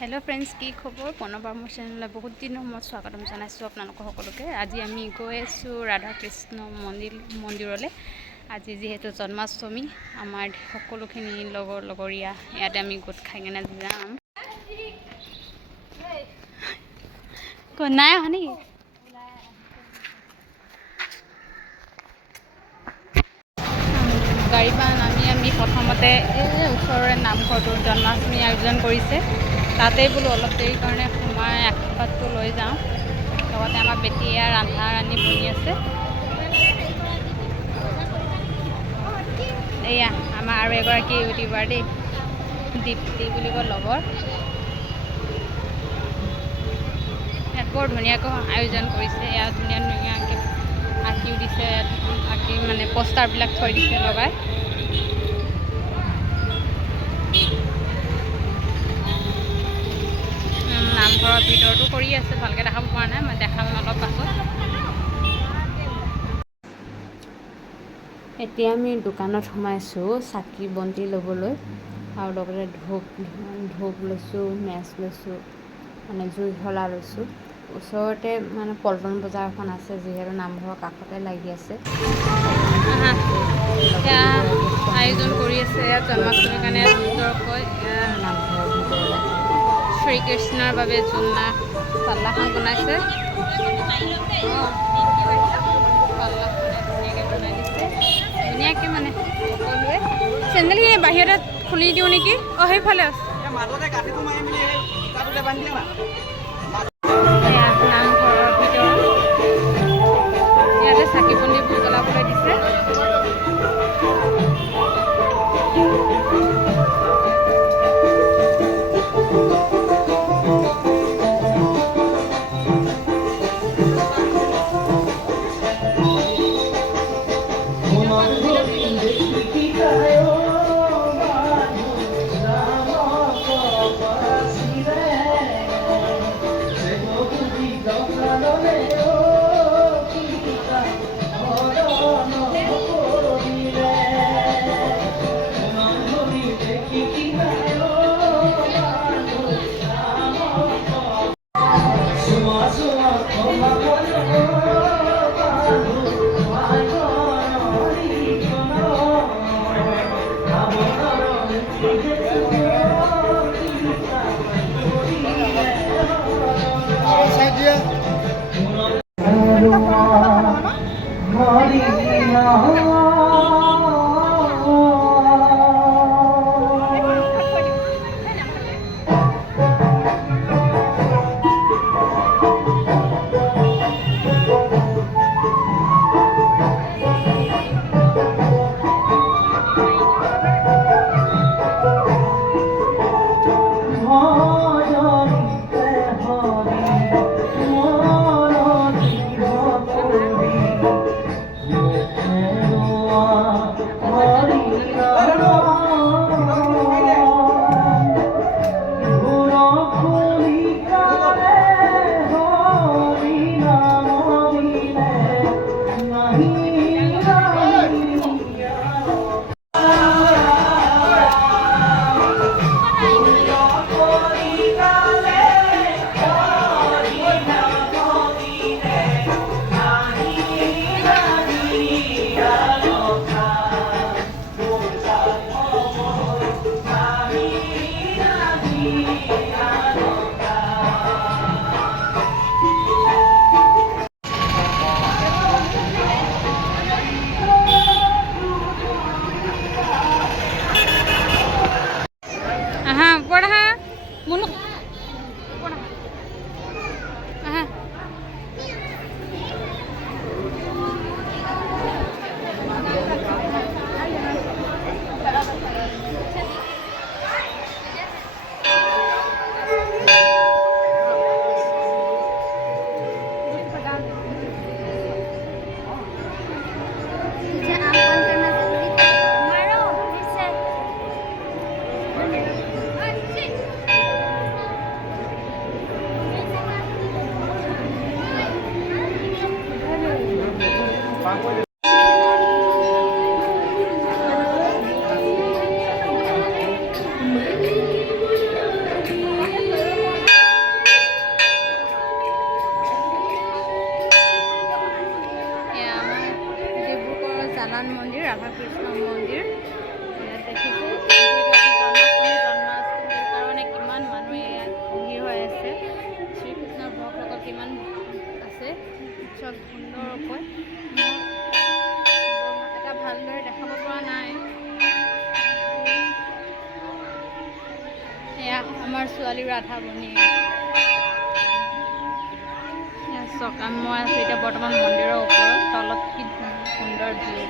Hello friends की खबर पुनर्बार मोर channel बहुत दिन मैं स्वागतम जानाइছোঁ আপোনালোক সকলোকে। আজি আমি গৈ আছোঁ ৰাধা কৃষ্ণ মন্দিৰলৈ। আজি যেহেতু জন্মাষ্টমী আমাৰ সকলোখিনি লগৰীয়া ইয়াতে আমি গোট খাই কিনে যাম। নাই অহা নেকি? গাড়ী পৰা নামি আমি প্ৰথমতে ওচৰৰে নামঘৰটোত জন্মাষ্টমী আয়োজন কৰিছে, তাতেই বোলো অলপ দেৰি কাৰণে সোমাই আশীৰ্বাদটো লৈ যাওঁ। লগতে আমাৰ বেটীয়ে ৰান্ধা ৰান্ধি বনি আছে। এয়া আমাৰ আৰু এগৰাকী ইউটিউবাৰ দেই, দীপ্তি বুলি কয় লগৰ। ইয়াত বৰ ধুনীয়াকৈ আয়োজন কৰিছে। ইয়াত ধুনীয়া ধুনীয়াকৈ আঁকিও দিছে, আঁকি মানে পোষ্টাৰবিলাক থৈ দিছে লগাই। নামঘৰৰ ভিতৰতো কৰি আছে, ভালকৈ দেখাব পৰা নাই, মই দেখাম অলপ পাছত। এতিয়া আমি দোকানত সোমাইছোঁ চাকি বন্তি ল'বলৈ, আৰু লগতে ধূপ লৈছোঁ, মেচ লৈছোঁ, মানে জুই শলা লৈছোঁ। ওচৰতে মানে পল্টন বজাৰ এখন আছে, যিহেতু নামঘৰৰ কাষতে লাগি আছে। এতিয়া আয়োজন কৰি আছে ইয়াত জন্মাষ্টমীৰ কাৰণে সুন্দৰকৈ নামঘৰৰ ভিতৰলৈ শ্ৰীকৃষ্ণৰ বাবে জোলনা পাল্লাখন বনাইছে। পাল্লাখনে ধুনীয়াকৈ বনাই দিছে, ধুনীয়াকৈ মানে সকলোৱে। চেণ্ডেলখিনি বাহিৰতে খুলি দিওঁ নেকি? সেইফালে আছে। নামঘৰৰ ভিতৰত ইয়াতে চাকি বন্তিবোৰ জ্বলাবলৈ দিছে। আমাৰ ছোৱালী ৰাধা বনি চাওক মই আছোঁ এতিয়া বৰ্তমান মন্দিৰৰ ওপৰত তলত কি সুন্দৰ ভিউ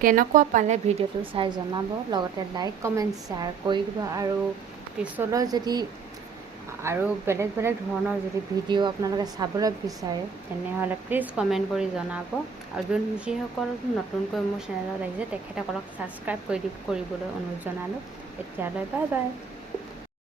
কেনেকুৱা পালে ভিডিঅ'টো চাই জনাব লগতে লাইক কমেণ্ট শ্বেয়াৰ কৰি দিব আৰু পিছলৈ যদি আৰু বেলেগ বেলেগ ধৰণৰ যদি ভিডিঅ' আপোনালোকে চাবলৈ বিচাৰে তেনেহ'লে প্লিজ কমেণ্ট কৰি জনাব আৰু যিসকল নতুনকৈ মোৰ চেনেলত আহিছে তেখেতসকলক ছাবস্ক্ৰাইব কৰিবলৈ অনুৰোধ জনালোঁ এতিয়ালৈ বাই বাই